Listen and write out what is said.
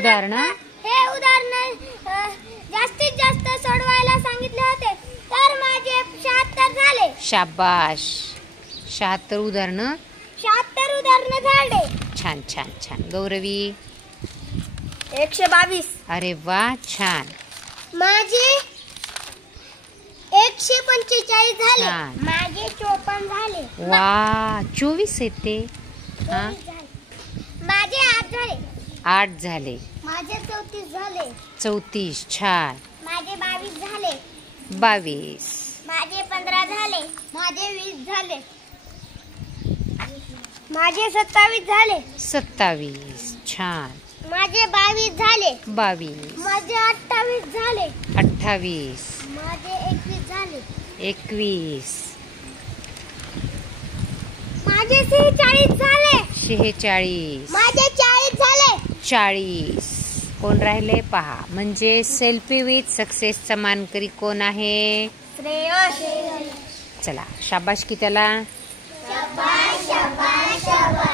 उदाहरण जास्तीत जास्त सोडवायला सांगितले होते तर माझे 76 झाले. शाबाश. 76 उदाहरण झाले. छान छान छान. गौरवी 122. अरे वा, छान. माझे 145 झाले. छान. माझे 54 झाले. वा, 24 येते. माझे 8 झाले. 8 झाले. माझे 34 झाले. 34. छान. माझे 22 झाले. 22. माझे 15 झाले. माझे 20 झाले. माझे 27 झाले. 27. छान. माझे 22 झाले. 22. माझे 28 झाले. 28. माझे 21 झाले. 21. माझे 46 झाले. 46. माझे 40 झाले. 40. कोण राहिले पहा. म्हणजे सेल्फी विथ सक्सेसचा मानकरी कोण आहे? श्रेयस. चला, शाबाश की त्याला. शाबाश शाबाश शाबाश.